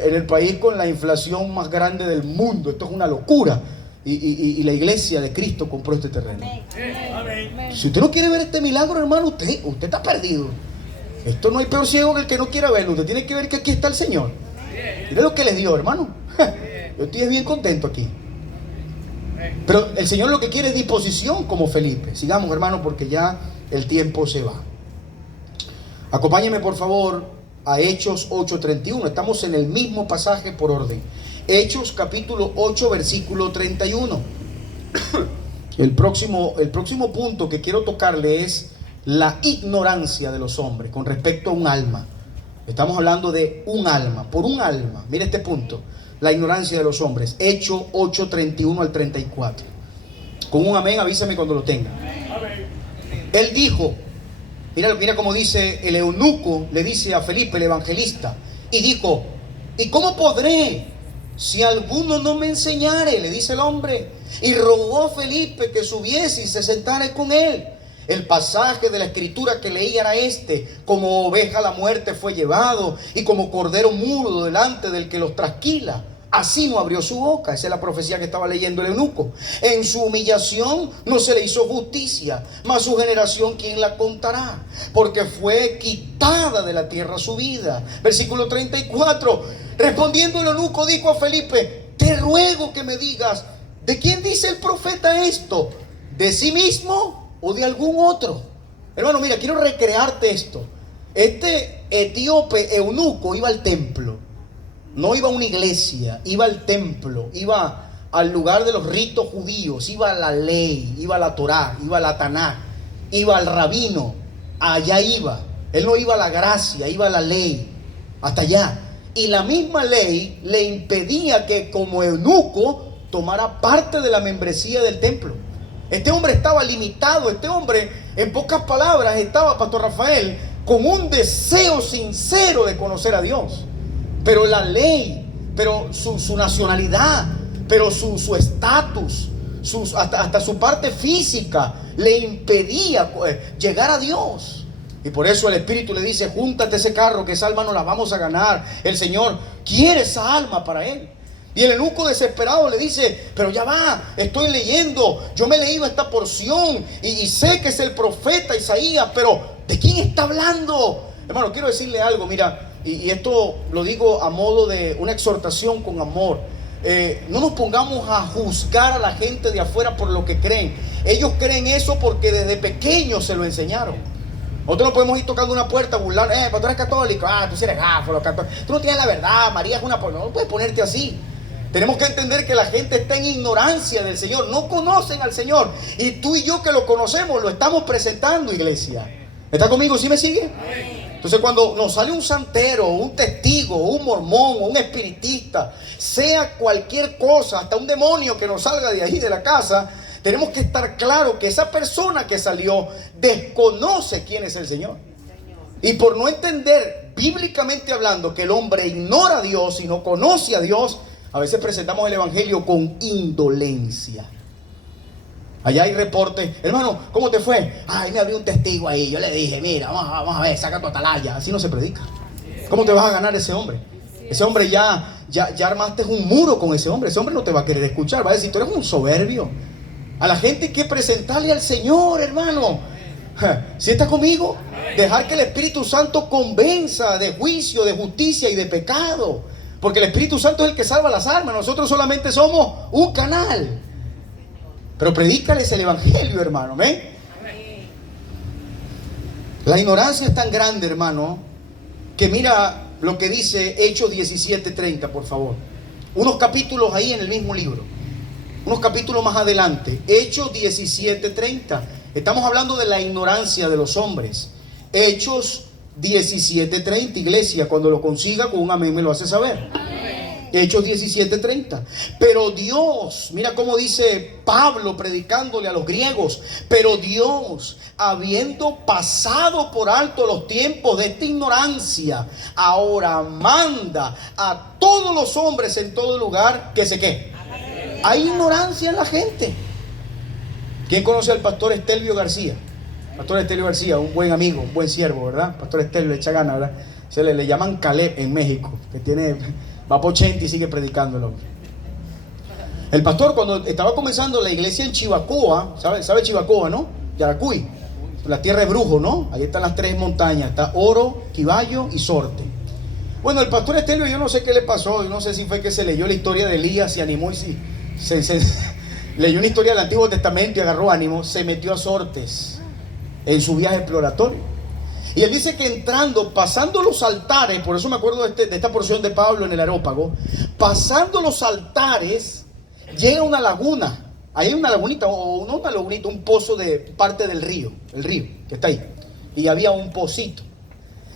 En el país con la inflación más grande del mundo. Esto es una locura. Y la iglesia de Cristo compró este terreno. Si usted no quiere ver este milagro, hermano, usted está perdido. Esto no hay peor ciego que el que no quiera verlo. Usted tiene que ver que aquí está el Señor. Mire lo que les dio, hermano. Yo estoy bien contento aquí. Pero el Señor lo que quiere es disposición, como Felipe. Sigamos, hermano, porque ya el tiempo se va. Acompáñenme, por favor, a Hechos 8:31. Estamos en el mismo pasaje por orden. Hechos capítulo 8, versículo 31. El próximo punto que quiero tocarle es la ignorancia de los hombres con respecto a un alma. Estamos hablando de un alma, por un alma. Mira este punto, la ignorancia de los hombres. Hechos 8, 31 al 34. Con un amén, avísame cuando lo tenga. Él dijo, mira cómo dice el eunuco, le dice a Felipe el evangelista, y dijo: ¿y cómo podré si alguno no me enseñare? Le dice el hombre. Y rogó a Felipe que subiese y se sentara con él. El pasaje de la escritura que leía era este: como oveja a la muerte fue llevado, y como cordero mudo delante del que los trasquila, así no abrió su boca. Esa es la profecía que estaba leyendo el eunuco. En su humillación no se le hizo justicia, mas su generación, ¿quién la contará? Porque fue quitada de la tierra su vida. Versículo 34. Respondiendo el eunuco dijo a Felipe: te ruego que me digas, ¿de quién dice el profeta esto? ¿De sí mismo o de algún otro? Hermano, mira, quiero recrearte esto. Este etíope eunuco iba al templo. No iba a una iglesia, iba al templo, iba al lugar de los ritos judíos, iba a la ley, iba a la Torá, iba a la Taná, iba al rabino. Allá iba. Él no iba a la gracia, iba a la ley. Hasta allá. Y la misma ley le impedía que como eunuco tomara parte de la membresía del templo. Este hombre estaba limitado. Este hombre, en pocas palabras, estaba, Pastor Rafael, con un deseo sincero de conocer a Dios. Pero la ley, pero su nacionalidad, pero su estatus, hasta su parte física le impedía llegar a Dios. Y por eso el Espíritu le dice: júntate ese carro, que esa alma no la vamos a ganar. El Señor quiere esa alma para él. Y el eunuco desesperado le dice: pero ya va, estoy leyendo, yo me he leído esta porción y sé que es el profeta Isaías, pero ¿de quién está hablando? Hermano, quiero decirle algo, mira, y esto lo digo a modo de una exhortación con amor. No nos pongamos a juzgar a la gente de afuera por lo que creen. Ellos creen eso porque desde pequeños se lo enseñaron. Nosotros no podemos ir tocando una puerta, burlar, pero tú eres católico, tú sí eres gafo, los católicos. Tú no tienes la verdad, María es una... No puedes ponerte así. Tenemos que entender que la gente está en ignorancia del Señor, no conocen al Señor. Y tú y yo que lo conocemos, lo estamos presentando, iglesia. ¿Está conmigo? ¿Sí me sigue? Entonces cuando nos sale un santero, un testigo, un mormón, un espiritista, sea cualquier cosa, hasta un demonio que nos salga de ahí de la casa, tenemos que estar claros que esa persona que salió desconoce quién es el Señor. Y por no entender, bíblicamente hablando, que el hombre ignora a Dios y no conoce a Dios, a veces presentamos el evangelio con indolencia. Allá hay reportes, hermano, ¿cómo te fue? Ay, me abrió un testigo ahí, yo le dije, mira, vamos a ver, saca tu atalaya. Así no se predica. ¿Cómo te vas a ganar ese hombre? Ese hombre ya armaste un muro con ese hombre no te va a querer escuchar, va a decir, tú eres un soberbio. A la gente hay que presentarle al Señor, hermano. ¿Sí está conmigo? Dejar que el Espíritu Santo convenza de juicio, de justicia y de pecado. Porque el Espíritu Santo es el que salva las almas. Nosotros solamente somos un canal. Pero predícales el evangelio, hermano. ¿Ven? La ignorancia es tan grande, hermano, que mira lo que dice Hechos 17:30, por favor. Unos capítulos ahí en el mismo libro. Unos capítulos más adelante. Hechos 17:30. Estamos hablando de la ignorancia de los hombres. Hechos 17:30, iglesia. Cuando lo consiga con un amén me lo hace saber. Hechos 17:30. Pero Dios, mira cómo dice Pablo predicándole a los griegos. Pero Dios, habiendo pasado por alto los tiempos de esta ignorancia, ahora manda a todos los hombres en todo lugar que se qué. Hay ignorancia en la gente. ¿Quién conoce al pastor Estelvio García? Pastor Estelvio García, un buen amigo, un buen siervo, ¿verdad? Pastor Estelvio le echa gana, ¿verdad? Se le llaman Caleb en México, que va por 80 y sigue predicando el hombre. El pastor, cuando estaba comenzando la iglesia en Chivacoa, ¿sabe Chivacoa, no? Yaracuy, la tierra de Brujo, ¿no? Ahí están las tres montañas, está Oro, Quiballo y Sorte. Bueno, el pastor Estelvio, yo no sé qué le pasó, yo no sé si fue que se leyó la historia de Elías, se animó y se leyó una historia del Antiguo Testamento y agarró ánimo, se metió a Sortes en su viaje exploratorio. Y él dice que entrando, pasando los altares, por eso me acuerdo de esta porción de Pablo en el Areópago, pasando los altares, llega a una laguna. Ahí hay una lagunita, o no una lagunita, un pozo de parte del río, el río que está ahí. Y había un pocito.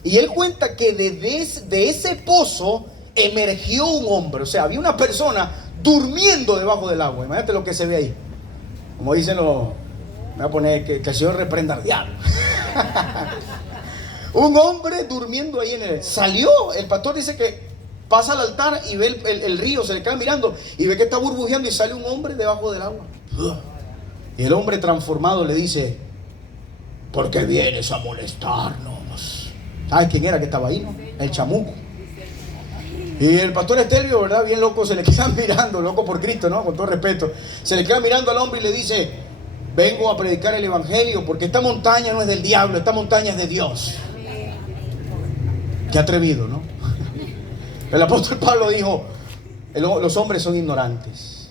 Y él cuenta que de ese pozo emergió un hombre. O sea, había una persona durmiendo debajo del agua. Imagínate lo que se ve ahí. Como dicen los... Me voy a poner que el Señor reprenda al diablo. Un hombre durmiendo ahí en el... Salió, el pastor dice que pasa al altar y ve el río, se le queda mirando y ve que está burbujeando y sale un hombre debajo del agua. Y el hombre transformado le dice, ¿por qué vienes a molestarnos? ¿Sabes quién era que estaba ahí, no? El chamuco. Y el pastor Estelvio, ¿verdad? Bien loco, se le queda mirando, loco por Cristo, ¿no? Con todo respeto. Se le queda mirando al hombre y le dice, vengo a predicar el evangelio porque esta montaña no es del diablo, esta montaña es de Dios. Qué atrevido, ¿no? El apóstol Pablo dijo, los hombres son ignorantes.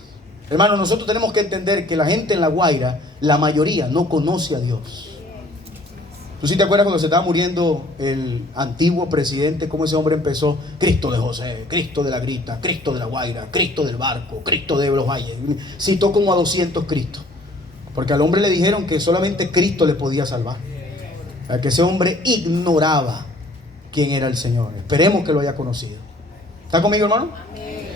Hermano, nosotros tenemos que entender que la gente en La Guaira, la mayoría no conoce a Dios. ¿Tú sí te acuerdas cuando se estaba muriendo el antiguo presidente, cómo ese hombre empezó? Cristo de José, Cristo de la Grita, Cristo de La Guaira, Cristo del Barco, Cristo de los Valles. Citó como a 200 Cristos. Porque al hombre le dijeron que solamente Cristo le podía salvar. Que ese hombre ignoraba quién era el Señor. Esperemos que lo haya conocido. ¿Está conmigo, hermano? Amén.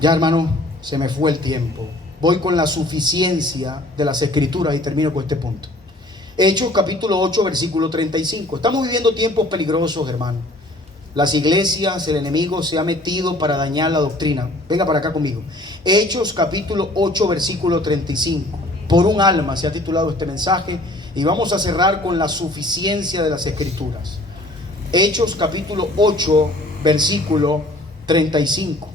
Ya, hermano, se me fue el tiempo. Voy con la suficiencia de las Escrituras y termino con este punto. Hechos capítulo 8, versículo 35. Estamos viviendo tiempos peligrosos, hermano. Las iglesias, el enemigo se ha metido para dañar la doctrina. Venga para acá conmigo. Hechos capítulo 8, versículo 35. Por un alma se ha titulado este mensaje. Y vamos a cerrar con la suficiencia de las Escrituras. Hechos capítulo 8, versículo 35.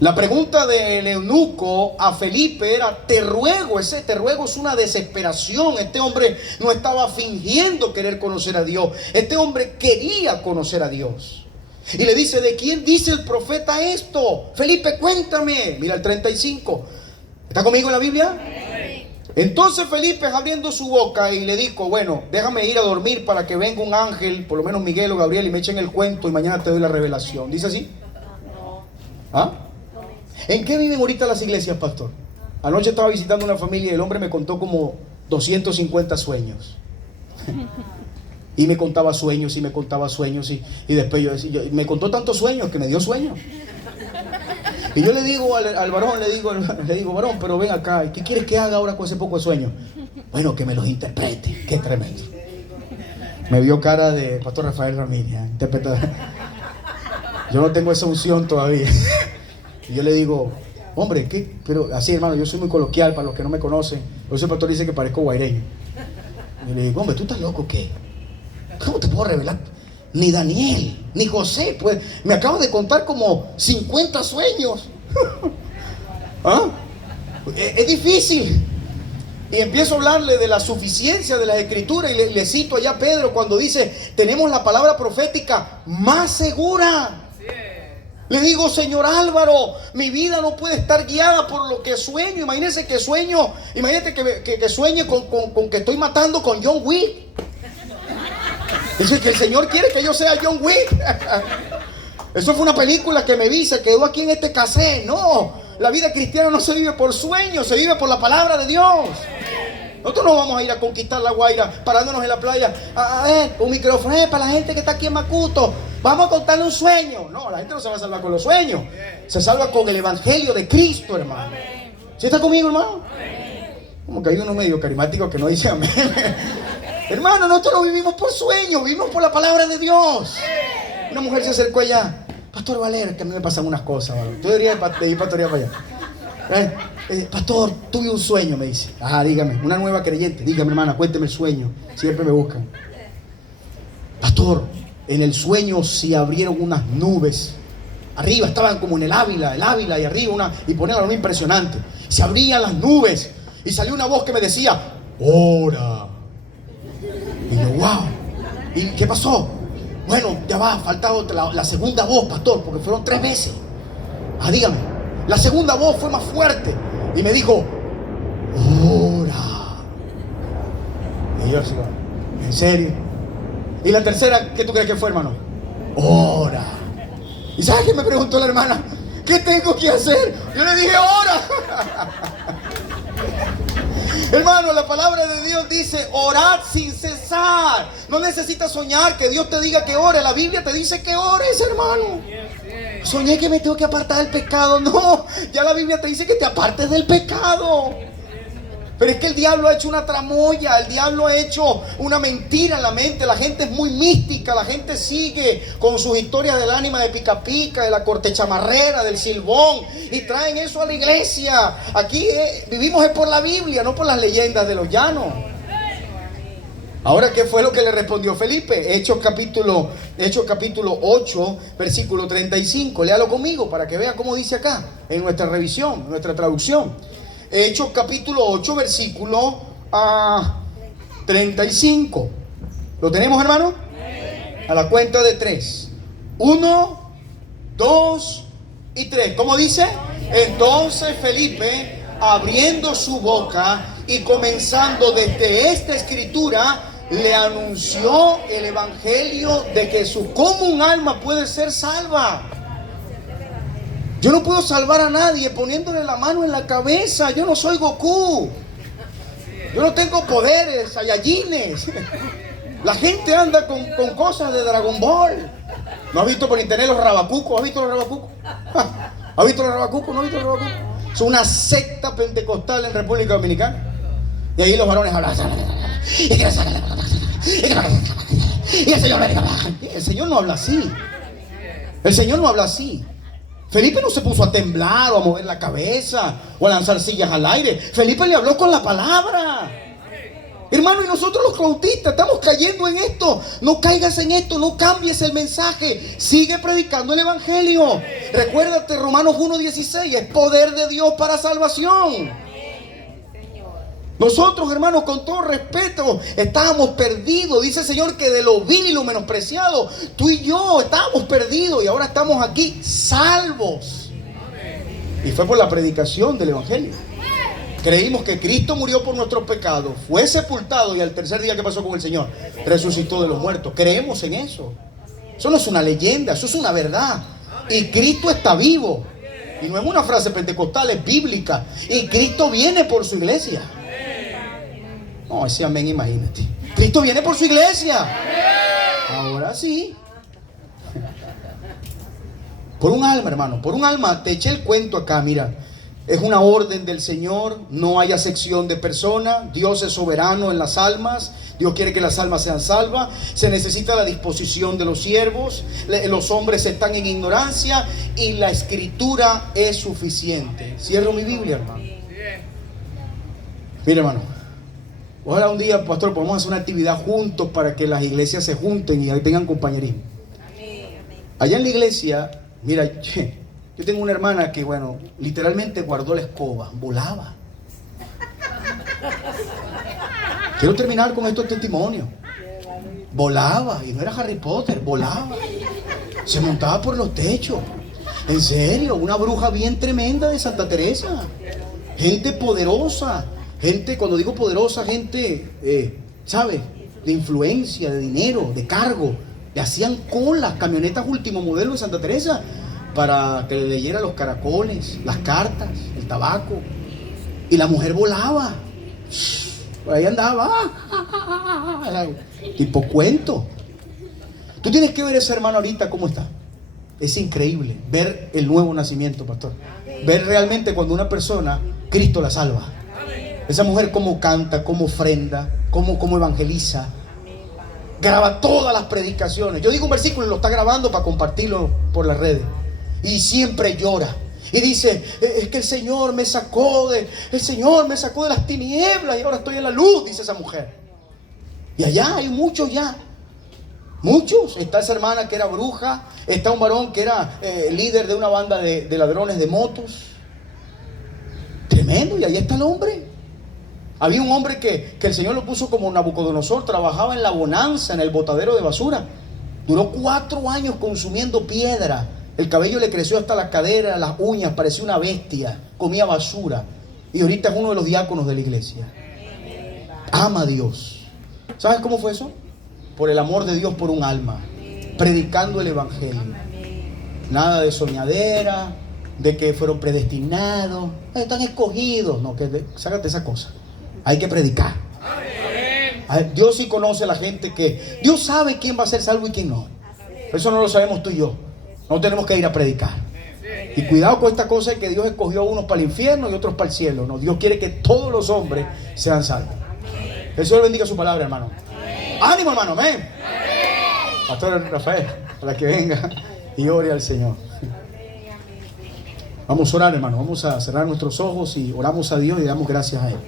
La pregunta del eunuco a Felipe era, te ruego. Ese te ruego es una desesperación. Este hombre no estaba fingiendo querer conocer a Dios. Este hombre quería conocer a Dios. Y le dice, ¿de quién dice el profeta esto? Felipe, cuéntame. Mira el 35. ¿Está conmigo en la Biblia? Entonces Felipe, abriendo su boca, y le dijo: bueno, déjame ir a dormir para que venga un ángel, por lo menos Miguel o Gabriel, y me echen el cuento y mañana te doy la revelación. ¿Dice así? ¿Ah? ¿En qué viven ahorita las iglesias, pastor? Anoche estaba visitando una familia y el hombre me contó como 250 sueños. Y me contaba sueños y me contaba sueños y después me contó tantos sueños que me dio sueño. Y yo le digo al varón, le digo, varón, pero ven acá, ¿qué quieres que haga ahora con ese poco de sueños? Bueno, que me los interprete. Qué tremendo. Me vio cara de pastor Rafael Ramírez, interpretador. Yo no tengo esa unción todavía. Y yo le digo, hombre, ¿qué? Pero así, hermano, yo soy muy coloquial para los que no me conocen. Por eso el pastor dice que parezco guaireño. Y le digo, hombre, ¿tú estás loco o qué? ¿Cómo te puedo revelar? Ni Daniel, ni José, pues me acabo de contar como 50 sueños. ¿Ah? Es difícil. Y empiezo a hablarle de la suficiencia de las escrituras y le cito allá a Pedro cuando dice: tenemos la palabra profética más segura. Le digo, señor Álvaro, mi vida no puede estar guiada por lo que sueño. Imagínate que sueño, que sueñe con que estoy matando con John Wick. Dice que el Señor quiere que yo sea John Wick. Eso fue una película que me vi, se quedó aquí en este cassette. No, la vida cristiana no se vive por sueños, se vive por la palabra de Dios. Nosotros no vamos a ir a conquistar La Guaira parándonos en la playa a ver, un micrófono para la gente que está aquí en Macuto. Vamos a contarle un sueño. No, la gente no se va a salvar con los sueños. Se salva con el evangelio de Cristo, hermano. ¿Sí está conmigo, hermano? Como que hay uno medio carismático que no dice amén. Hermano, nosotros no vivimos por sueños, vivimos por la palabra de Dios. Una mujer se acercó allá: pastor Valero, que a mí me pasan unas cosas, ¿vale? Tú deberías ir pastorear para allá. Pastor, tuve un sueño, me dice. Ajá, dígame, una nueva creyente. Dígame, hermana, cuénteme el sueño. Siempre me buscan. Pastor, en el sueño se abrieron unas nubes. Arriba estaban como en el Ávila y arriba y ponían algo impresionante. Se abrían las nubes y salió una voz que me decía: ora. Y yo, wow. ¿Y qué pasó? Bueno, ya va, ha faltado la segunda voz, pastor, porque fueron 3 veces. Ah, dígame. La segunda voz fue más fuerte y me dijo: ora. Y yo así, ¿en serio? Y la tercera, ¿qué tú crees que fue, hermano? Ora. ¿Y sabes qué me preguntó la hermana? ¿Qué tengo que hacer? Yo le dije: ora. Hermano, la palabra de Dios dice: orad sin cesar. No necesitas soñar que Dios te diga que ore. La Biblia te dice que ores, hermano. Soñé que me tengo que apartar del pecado. No, ya la Biblia te dice que te apartes del pecado. Pero es que el diablo ha hecho una tramoya, el diablo ha hecho una mentira en la mente. La gente es muy mística, la gente sigue con sus historias del ánima de pica pica, de la corte chamarrera, del silbón, y traen eso a la iglesia. Aquí vivimos es por la Biblia, no por las leyendas de los llanos. Ahora, ¿qué fue lo que le respondió Felipe? Hechos capítulo 8, versículo 35. Léalo conmigo para que vea cómo dice acá, en nuestra revisión, nuestra traducción. Hechos capítulo 8, versículo 35. ¿Lo tenemos, hermano? A la cuenta de 3. 1, 2 y 3. ¿Cómo dice? Entonces Felipe, abriendo su boca y comenzando desde esta escritura, le anunció el evangelio de Jesús. ¿Cómo un alma puede ser salva? Yo no puedo salvar a nadie poniéndole la mano en la cabeza. Yo no soy Goku. Yo no tengo poderes, Saiyajines. La gente anda con cosas de Dragon Ball. ¿No has visto por internet los rabacucos? ¿Has visto los rabacucos? ¿Has visto los rabacucos? ¿No has visto los rabacucos? Son una secta pentecostal en República Dominicana. Y ahí los varones hablan. Y el Señor no habla así. El Señor no habla así. Felipe no se puso a temblar o a mover la cabeza o a lanzar sillas al aire. Felipe le habló con la palabra. Hermano, y nosotros los cautistas estamos cayendo en esto. No caigas en esto, no cambies el mensaje. Sigue predicando el evangelio. Recuérdate, Romanos 1:16, es poder de Dios para salvación. Nosotros, hermanos, con todo respeto, estábamos perdidos. Dice el Señor que de lo vil y lo menospreciado, tú y yo estábamos perdidos y ahora estamos aquí salvos. Y fue por la predicación del evangelio. Creímos que Cristo murió por nuestros pecados, fue sepultado y al tercer día, ¿qué pasó con el Señor? Resucitó de los muertos. Creemos en eso. Eso no es una leyenda, eso es una verdad. Y Cristo está vivo. Y no es una frase pentecostal, es bíblica. Y Cristo viene por su iglesia. No, ese amén, imagínate. Cristo viene por su iglesia. Ahora sí. Por un alma, hermano, por un alma. Te eché el cuento acá, mira. Es una orden del Señor, no hay acepción de persona. Dios es soberano en las almas. Dios quiere que las almas sean salvas. Se necesita la disposición de los siervos. Los hombres están en ignorancia y la escritura es suficiente. Cierro mi Biblia, hermano. Mire, hermano, ojalá un día, pastor, podamos hacer una actividad juntos para que las iglesias se junten y tengan compañerismo. Allá en la iglesia, mira, yo tengo una hermana que, bueno, literalmente guardó la escoba, volaba. Quiero terminar con estos testimonios. Volaba, y no era Harry Potter, volaba. Se montaba por los techos. En serio, una bruja bien tremenda de Santa Teresa. Gente poderosa. Gente, cuando digo poderosa, gente, ¿sabe? De influencia, de dinero, de cargo. Le hacían colas, camionetas último modelo de Santa Teresa, para que le leyera los caracoles, las cartas, el tabaco. Y la mujer volaba. Por ahí andaba. Tipo cuento. Tú tienes que ver a ese hermano ahorita cómo está. Es increíble ver el nuevo nacimiento, pastor. Ver realmente cuando una persona, Cristo la salva. Esa mujer cómo canta, cómo ofrenda, cómo evangeliza. Graba todas las predicaciones. Yo digo un versículo y lo está grabando para compartirlo por las redes. Y siempre llora. Y dice, es que el Señor me sacó de las tinieblas y ahora estoy en la luz, dice esa mujer. Y allá hay muchos ya. Muchos. Está esa hermana que era bruja. Está un varón que era líder de una banda de ladrones de motos. Tremendo. Y ahí está el hombre. Había un hombre que el Señor lo puso como Nabucodonosor. Trabajaba en la bonanza, en el botadero de basura. Duró 4 años consumiendo piedra. El cabello le creció hasta la cadera, las uñas, parecía una bestia. Comía basura. Y ahorita es uno de los diáconos de la iglesia. Ama a Dios. ¿Sabes cómo fue eso? Por el amor de Dios por un alma. Predicando el evangelio. Nada de soñadera, de que fueron predestinados, están escogidos. No, sácate esa cosa. Hay que predicar. Dios sí conoce a la gente que... Dios sabe quién va a ser salvo y quién no. Eso no lo sabemos tú y yo. No tenemos que ir a predicar. Y cuidado con esta cosa de que Dios escogió a unos para el infierno y otros para el cielo. No, Dios quiere que todos los hombres sean salvos. Que el Señor bendiga su palabra, hermano. ¡Ánimo, hermano! ¡Amén! Pastor Rafael, para que venga y ore al Señor. Vamos a orar, hermano. Vamos a cerrar nuestros ojos y oramos a Dios y damos gracias a Él.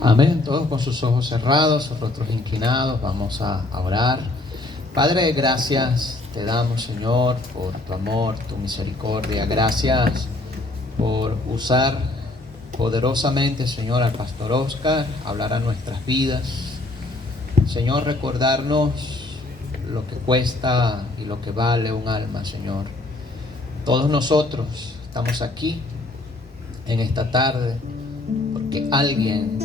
Amén. Todos con sus ojos cerrados, sus rostros inclinados, vamos a orar. Padre, gracias te damos, Señor, por tu amor, tu misericordia. Gracias por usar poderosamente, Señor, al pastor Oscar, hablar a nuestras vidas. Señor, recordarnos lo que cuesta y lo que vale un alma, Señor. Todos nosotros estamos aquí en esta tarde porque alguien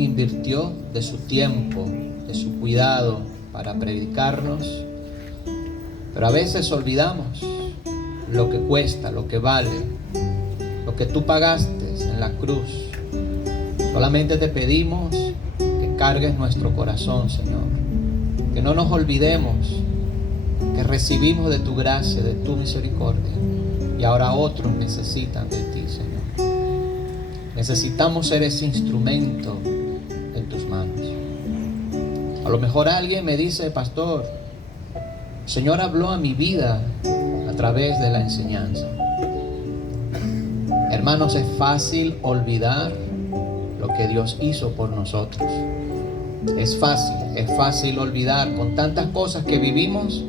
invirtió de su tiempo, de su cuidado para predicarnos, pero a veces olvidamos lo que cuesta, lo que vale, lo que tú pagaste en la cruz. Solamente te pedimos que cargues nuestro corazón, Señor, que no nos olvidemos que recibimos de tu gracia, de tu misericordia, y ahora otros necesitan de ti, Señor. Necesitamos ser ese instrumento en tus manos. A lo mejor alguien me dice, pastor, el Señor habló a mi vida a través de la enseñanza. Hermanos, es fácil olvidar lo que Dios hizo por nosotros. Es fácil olvidar con tantas cosas que vivimos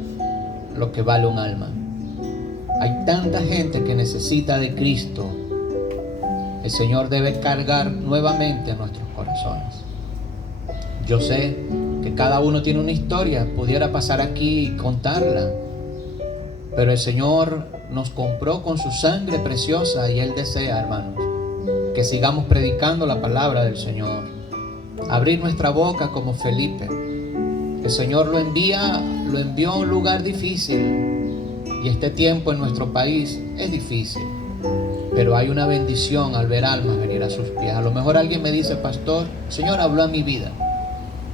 lo que vale un alma. Hay tanta gente que necesita de Cristo. El Señor debe cargar nuevamente a nuestros corazones. Yo sé que cada uno tiene una historia, pudiera pasar aquí y contarla, pero el Señor nos compró con su sangre preciosa y Él desea, hermanos, que sigamos predicando la palabra del Señor. Abrir nuestra boca como Felipe. El Señor lo envió a un lugar difícil, y este tiempo en nuestro país es difícil, pero hay una bendición al ver almas venir a sus pies. A lo mejor alguien me dice: pastor, el Señor habló a mi vida,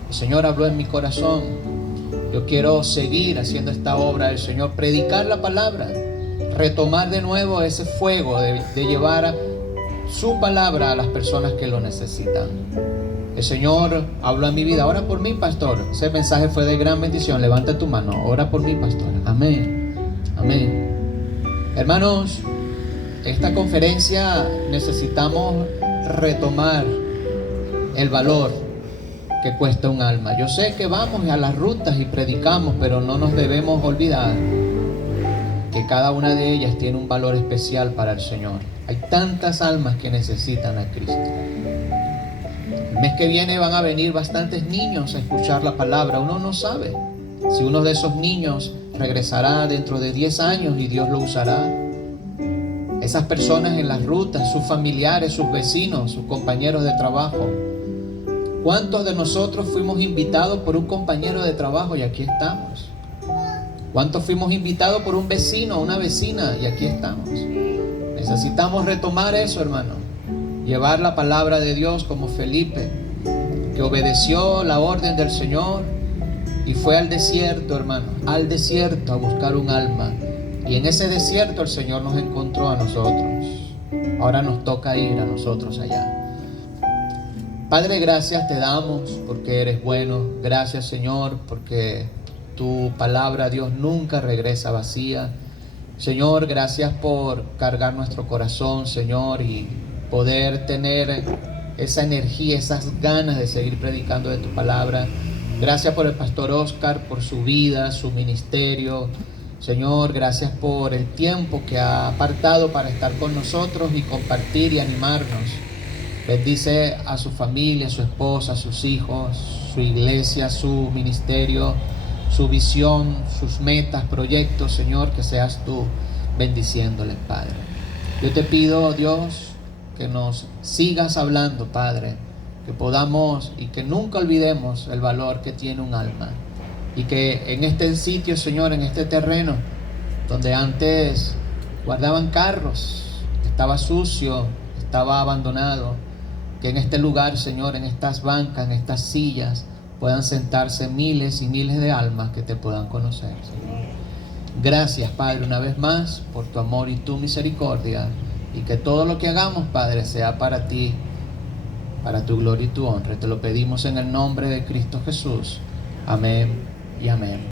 el Señor habló en mi corazón, yo quiero seguir haciendo esta obra del Señor, predicar la palabra, retomar de nuevo ese fuego de llevar su palabra a las personas que lo necesitan. El Señor habló a mi vida. Ora por mí, pastor. Ese mensaje fue de gran bendición. Levanta tu mano. Ora por mí, pastor. Amén. Amén. Hermanos, esta conferencia necesitamos retomar el valor que cuesta un alma. Yo sé que vamos a las rutas y predicamos, pero no nos debemos olvidar que cada una de ellas tiene un valor especial para el Señor. Hay tantas almas que necesitan a Cristo. El mes que viene van a venir bastantes niños a escuchar la palabra. Uno no sabe si uno de esos niños regresará dentro de 10 años y Dios lo usará. Esas personas en las rutas, sus familiares, sus vecinos, sus compañeros de trabajo. ¿Cuántos de nosotros fuimos invitados por un compañero de trabajo y aquí estamos? ¿Cuántos fuimos invitados por un vecino o una vecina y aquí estamos? Necesitamos retomar eso, hermano. Llevar la palabra de Dios como Felipe, que obedeció la orden del Señor y fue al desierto, hermano, al desierto a buscar un alma. Y en ese desierto el Señor nos encontró a nosotros. Ahora nos toca ir a nosotros allá. Padre, gracias te damos porque eres bueno. Gracias, Señor, porque tu palabra, Dios, nunca regresa vacía. Señor, gracias por cargar nuestro corazón, Señor, y poder tener esa energía, esas ganas de seguir predicando de tu palabra. Gracias por el pastor Oscar, por su vida, su ministerio. Señor, gracias por el tiempo que ha apartado para estar con nosotros y compartir y animarnos. Bendice a su familia, a su esposa, a sus hijos, su iglesia, su ministerio, su visión, sus metas, proyectos, Señor, que seas tú bendiciéndoles, Padre. Yo te pido, Dios, que nos sigas hablando, Padre, que podamos y que nunca olvidemos el valor que tiene un alma, y que en este sitio, Señor, en este terreno donde antes guardaban carros, estaba sucio, estaba abandonado, que en este lugar, Señor, en estas bancas, en estas sillas, puedan sentarse miles y miles de almas que te puedan conocer, Señor. Gracias, Padre, una vez más por tu amor y tu misericordia, y que todo lo que hagamos, Padre, sea para ti, para tu gloria y tu honra. Te lo pedimos en el nombre de Cristo Jesús. Amén y amén.